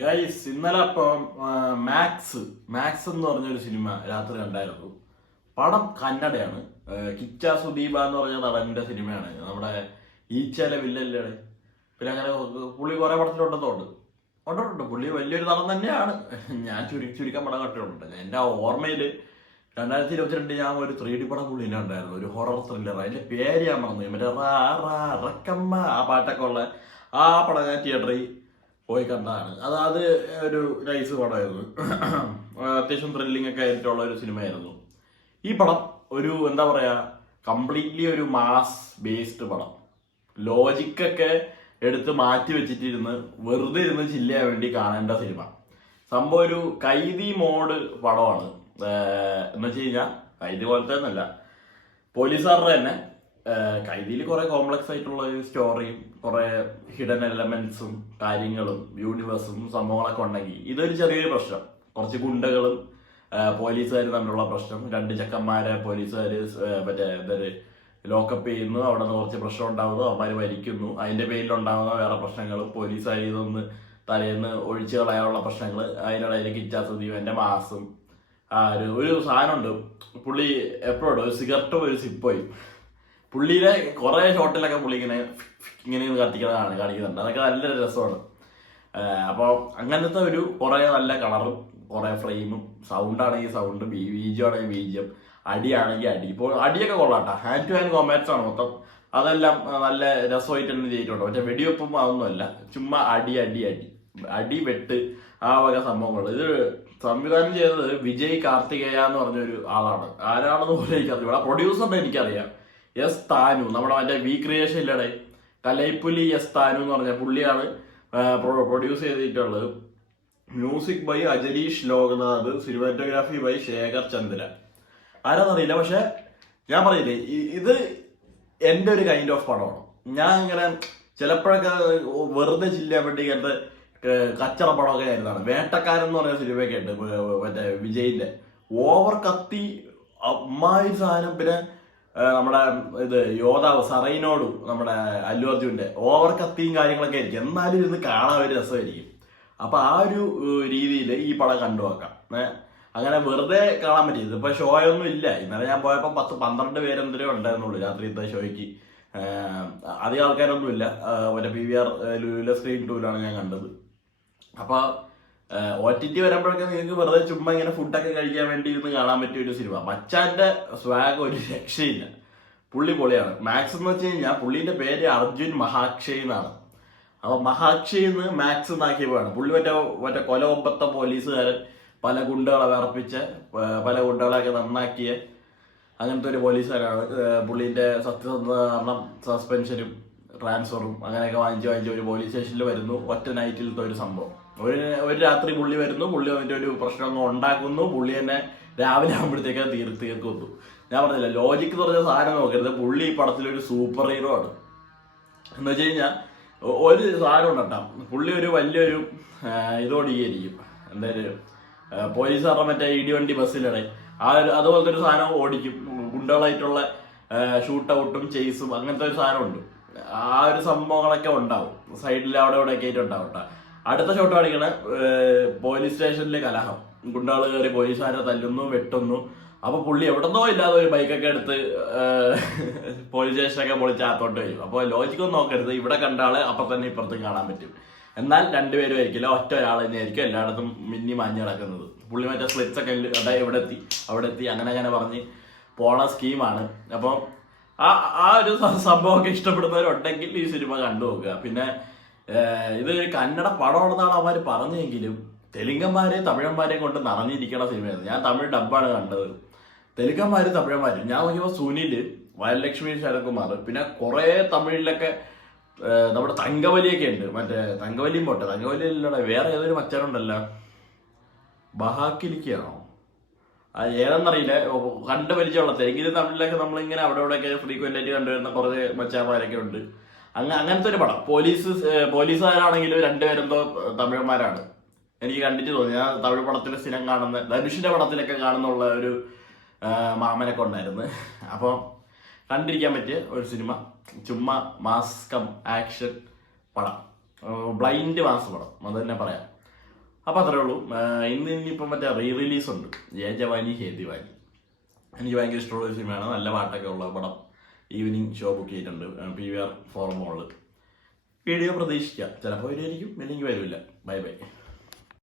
Guys ഇന്നലെ അപ്പം max എന്ന് പറഞ്ഞൊരു സിനിമ രാത്രി കണ്ടായിരുന്നു. പടം കന്നഡയാണ്. കിച്ച സുദീപ എന്ന് പറഞ്ഞ നടന്റെ സിനിമയാണ്. നമ്മുടെ ഈച്ചയിലെ വില്ലല്ലേ. പിന്നെ അങ്ങനെ പുള്ളി കുറെ പടത്തിലുണ്ടെന്നുണ്ട്. ഉണ്ടുണ്ട്, പുള്ളി വലിയൊരു നടൻ തന്നെയാണ്. ഞാൻ ചുരുക്കം പടം കണ്ടിട്ടുണ്ട്. എൻ്റെ ഓർമ്മയിൽ 2022 ഞാൻ ഒരു 3D പടം പുള്ളിനെ ഉണ്ടായിരുന്നു, ഒരു ഹൊറർ ത്രില്ലർ. അതിന്റെ പേര് ഞാൻ മറന്നു. മറ്റേ റക്കമ്മ ആ പാട്ടൊക്കെ ഉള്ള ആ പടം ഞാൻ തിയേറ്ററിൽ പോയി കണ്ടതാണ്. അത് ഒരു നൈസ് പടമായിരുന്നു. അത്യാവശ്യം ത്രില്ലിംഗ് ഒക്കെ ആയിട്ടുള്ള ഒരു സിനിമയായിരുന്നു. ഈ പടം ഒരു എന്താ പറയാ, കംപ്ലീറ്റ്ലി ഒരു മാസ് ബേസ്ഡ് പടം. ലോജിക്കൊക്കെ എടുത്ത് മാറ്റി വെച്ചിട്ടിരുന്ന് വെറുതെ ഇരുന്ന് ചില്ലാൻ വേണ്ടി കാണേണ്ട സിനിമ. സംഭവം ഒരു കൈദി മോഡ് പടമാണ്. എന്ന് വെച്ച് കഴിഞ്ഞാൽ കൈദി പോലത്തെ ഒന്നല്ല, പോലീസുകാരുടെ തന്നെ. കൈദിയിൽ കുറെ കോംപ്ലക്സ് ആയിട്ടുള്ള ഒരു സ്റ്റോറിയും കുറെ ഹിഡൻ എലമെന്റ്സും കാര്യങ്ങളും യൂണിവേഴ്സും സംഭവങ്ങളൊക്കെ ഉണ്ടെങ്കിൽ ഇതൊരു ചെറിയൊരു പ്രശ്നം. കുറച്ച് ഗുണ്ടകളും പോലീസുകാരും തമ്മിലുള്ള പ്രശ്നം. രണ്ട് ചെക്കന്മാരെ പോലീസുകാർ മറ്റേ എന്തൊരു ലോക്കപ്പ് ചെയ്യുന്നു. അവിടെ നിന്ന് കുറച്ച് പ്രശ്നം ഉണ്ടാകുന്നു, അവന്മാർ മരിക്കുന്നു. അതിന്റെ പേരിൽ ഉണ്ടാകുന്ന വേറെ പ്രശ്നങ്ങളും പോലീസുകാർ ഇതൊന്ന് തലേന്ന് ഒഴിച്ചു കളയാനുള്ള പ്രശ്നങ്ങൾ. അതിനിടയിൽ കിച്ചാ സുദീപന്റെ മാസും ഒരു സാധനമുണ്ട്. പുള്ളി എപ്പോഴും ഒരു സിഗരറ്റും ഒരു സിപ്പോയും. പുള്ളിയുടെ കുറെ ഷോട്ടിലൊക്കെ പുള്ളി ഇങ്ങനെ കാണിക്കുന്നുണ്ട്. അതൊക്കെ നല്ലൊരു രസമാണ്. അപ്പോൾ അങ്ങനത്തെ ഒരു കുറെ നല്ല കളറും കുറെ ഫ്രെയിമും, സൗണ്ടാണെങ്കിൽ സൗണ്ട്, ബീജിയം ആണെങ്കിൽ ബീജിയം, അടിയാണെങ്കിൽ അടി. ഇപ്പോൾ അടിയൊക്കെ കൊള്ളാട്ടോ. ഹാൻഡ് ടു ഹാൻഡ് കോമ്പാറ്റ്സ് ആണ് മൊത്തം. അതെല്ലാം നല്ല രസമായിട്ട് തന്നെ ചെയ്തിട്ടുണ്ട്. മറ്റേ വെടിവെപ്പും അതൊന്നുമല്ല, ചുമ്മാ അടി അടി അടി അടി വെട്ട് ആ വക സംഭവങ്ങൾ. ഇത് സംവിധാനം ചെയ്തത് വിജയ് കാർത്തികേയ എന്ന് പറഞ്ഞൊരു ആളാണ്. ആരാണെന്ന് പോലും എനിക്കറിയില്ല. പ്രൊഡ്യൂസറിനെ എനിക്കറിയാം, എസ് താനു. നമ്മുടെ മറ്റേ വി ക്രിയേഷൻ ഇല്ലടെ, കലൈപ്പുലി എസ് താനു എന്ന് പറഞ്ഞ പുള്ളിയാണ് പ്രൊഡ്യൂസ് ചെയ്തിട്ടുള്ളത്. Music by Ajaneesh Loknath, cinematography by Shekhar Chandra. ആരാന്നറിയില്ല, പക്ഷെ ഞാൻ പറയില്ലേ, ഇത് എൻ്റെ ഒരു കൈൻഡ് ഓഫ് പടമാണ്. ഞാൻ ഇങ്ങനെ ചിലപ്പോഴൊക്കെ വെറുതെ ചില്ലാൻ വേണ്ടി എൻ്റെ കച്ചറ പടമൊക്കെ ആയിരുന്നാണ്. വേട്ടക്കാരൻ എന്ന് പറഞ്ഞ സിനിമയൊക്കെ ഉണ്ട് മറ്റേ വിജയിന്റെ. ഓവർ കത്തി അമ്മായി സാധനം. പിന്നെ നമ്മുടെ ഇത് യോദ്ധാവ് സറൈനോടും നമ്മുടെ അല്ലു അർജുന്റെ ഓവർ കത്തിയും കാര്യങ്ങളൊക്കെ ആയിരിക്കും. എന്നാലും ഇരുന്ന് കാണാൻ ഒരു രസമായിരിക്കും. അപ്പൊ ആ ഒരു രീതിയിൽ ഈ പടം കണ്ടു നോക്കാം. അങ്ങനെ വെറുതെ കാണാൻ പറ്റിയത്. ഇപ്പൊ ഷോ ഒന്നും ഇല്ല. ഇന്നലെ ഞാൻ പോയപ്പോ 10-12 പേരെന്തരേ ഉണ്ടായിരുന്നുള്ളൂ രാത്രിയത്തെ ഷോയ്ക്ക്. അധികം ആൾക്കാരൊന്നും ഇല്ല. മറ്റേ PVR ലുലുവിലെ സ്ക്രീൻ 2-ലാണ് ഞാൻ കണ്ടത്. അപ്പൊ OTT വരുമ്പോഴൊക്കെ നിങ്ങൾക്ക് വെറുതെ ചുമ്മാ ഇങ്ങനെ ഫുഡൊക്കെ കഴിക്കാൻ വേണ്ടി ഇരുന്ന് കാണാൻ പറ്റിയ ഒരു സിനിമ. മച്ചാന്റെ സ്വാഗ് ഒരു രക്ഷയില്ല. പുള്ളി പൊളിയാണ്. മാക്സ് എന്ന് വെച്ച് കഴിഞ്ഞാൽ പുള്ളിന്റെ പേര് അർജുൻ മഹാക്ഷയ് എന്നാണ്. അപ്പൊ മഹാക്ഷയിന്ന് മാക്സ് എന്നാക്കിയപ്പോഴാണ്. പുള്ളി മറ്റേ കൊലകൊമ്പത്തെ പോലീസുകാരൻ, പല ഗുണ്ടകളെ വിറപ്പിച്ച് പല ഗുണ്ടകളെയൊക്കെ നന്നാക്കിയ അങ്ങനത്തെ ഒരു പോലീസുകാരാണ്. പുള്ളിന്റെ സത്യസന്ധത, സസ്പെൻഷനും ട്രാൻസ്ഫറും അങ്ങനെയൊക്കെ വാങ്ങിച്ച് ഒരു പോലീസ് സ്റ്റേഷനിൽ വരുന്നു. ഒറ്റ നൈറ്റിലത്തെ ഒരു സംഭവം. ഒരു രാത്രി പുള്ളി വരുന്നു, പുള്ളി വന്നിട്ട് ഒരു പ്രശ്നം ഉണ്ടാക്കുന്നു. പുള്ളി തന്നെ രാവിലെ ആകുമ്പോഴത്തേക്ക് തീർക്കുന്നു. ഞാൻ പറഞ്ഞില്ല, ലോജിക്ക് എന്ന് പറഞ്ഞ സാധനം നോക്കരുത്. പുള്ളി ഈ പടത്തിലൊരു സൂപ്പർ ഹീറോ ആണ്. എന്ന് വെച്ച് കഴിഞ്ഞാൽ ഒരു സാധനം ഉണ്ടോ, പുള്ളി ഒരു വലിയൊരു ഇതോടിയിരിക്കും. എന്തായാലും പോലീസുകാരുടെ മറ്റേ ഇടിവണ്ടി ബസ്സിലിടെ അതുപോലത്തെ ഒരു സാധനം ഓടിക്കും. ഗുണ്ടകളായിട്ടുള്ള ഷൂട്ട് ഔട്ടും ചേസും അങ്ങനത്തെ ഒരു സാധനമുണ്ട്. ആ ഒരു സംഭവങ്ങളൊക്കെ ഉണ്ടാവും. സൈഡിൽ അവിടെ ഇവിടെ ഒക്കെ ആയിട്ട് ഉണ്ടാവും. അടുത്ത ഷോട്ട് കാണിക്കണ പോലീസ് സ്റ്റേഷനിലെ കലഹം. ഗുണ്ടകൾ കയറി പോലീസുകാരെ തല്ലുന്നു, വെട്ടുന്നു. അപ്പൊ പുള്ളി എവിടെന്നോ ഇല്ലാതെ ഒരു ബൈക്കൊക്കെ എടുത്ത് പോലീസ് സ്റ്റേഷനൊക്കെ പൊളിച്ച് അകത്തോട്ട് വരും. അപ്പൊ ലോജിക്കൊന്നും നോക്കരുത്. ഇവിടെ കണ്ട ആള് അപ്പൊ തന്നെ ഇപ്പുറത്തും കാണാൻ പറ്റും. എന്നാൽ രണ്ടുപേരും ആയിരിക്കില്ല, ഒറ്റ ഒരാൾ തന്നെയായിരിക്കും എല്ലായിടത്തും മിന്നി മാഞ്ഞ് കിടക്കുന്നത്. പുള്ളി മറ്റേ സ്ലിറ്റ്സ് ഒക്കെ ഇവിടെ എത്തി അവിടെ എത്തി അങ്ങനെ പറഞ്ഞ് പോണ സ്കീമാണ്. അപ്പം ആ ഒരു സംഭവമൊക്കെ ഇഷ്ടപ്പെടുന്നവരുണ്ടെങ്കിൽ ഈ സിനിമ കണ്ടു നോക്കുക. പിന്നെ ഇത് കന്നഡ പടമാണെന്നാണ് അവന്മാർ പറഞ്ഞെങ്കിലും തെലുങ്കന്മാരെയും തമിഴന്മാരെയും കൊണ്ട് നിറഞ്ഞിരിക്കണ സിനിമയായിരുന്നു. ഞാൻ തമിഴ് ഡബ്ബാണ് കണ്ടത്. തെലുങ്കന്മാരും തമിഴന്മാരും ഞാൻ നോക്കിയപ്പോൾ സുനിൽ, വയലലക്ഷ്മി, ശരത്കുമാർ, പിന്നെ കുറെ തമിഴിലൊക്കെ നമ്മുടെ തങ്കവലിയൊക്കെ ഉണ്ട്. മറ്റേ തങ്കവലിയും പോട്ടെ, തങ്കവലിയിലൂടെ വേറെ ഏതൊരു മച്ചാനുണ്ടല്ലോ, ബഹാക്കിലിക്കാണോ ഏതെന്നറിയില്ല, കണ്ട് പരിചയമുള്ള. തെലുങ്കിലും തമിഴിലൊക്കെ നമ്മളിങ്ങനെ അവിടെ ഇവിടെയൊക്കെ ഫ്രീക്വന്റ് ആയിട്ട് കണ്ടുവരുന്ന കുറേ മച്ചാന്മാരൊക്കെ ഉണ്ട്. അങ്ങനത്തെ ഒരു പടം. പോലീസുകാരാണെങ്കിലും രണ്ടുപേരെന്തോ തമിഴന്മാരാണ് എനിക്ക് കണ്ടിട്ട് തോന്നി. ഞാൻ തമിഴ് പടത്തിൽ സ്ഥിരം കാണുന്ന, ധനുഷിന്റെ പടത്തിലൊക്കെ കാണുന്നുള്ള ഒരു മാമനൊക്കെ ഉണ്ടായിരുന്നു. അപ്പോൾ കണ്ടിരിക്കാൻ പറ്റിയ ഒരു സിനിമ. ചുമ്മാ മാസ് കം ആക്ഷൻ പടം, ബ്ലൈൻഡ് മാസ് പടം, അത് തന്നെ പറയാം. അപ്പോൾ അത്രേ ഉള്ളൂ. ഇനിയിപ്പം മറ്റേ റിലീസ് ഉണ്ട്, ജയ ജവാനി ഹേ ദിവാനി. എനിക്ക് ഭയങ്കര ഇഷ്ടമുള്ള ഒരു സിനിമയാണ്, നല്ല പാട്ടൊക്കെ ഉള്ള പടം. ഈവനിങ് ഷോ ബുക്ക് ചെയ്തിട്ടുണ്ട് PVR ഫോറം മോളിൽ. വീഡിയോ പ്രതീക്ഷിക്കാം, ചിലപ്പോൾ വരുമായിരിക്കും, അല്ലെങ്കിൽ വരില്ല. Bye bye.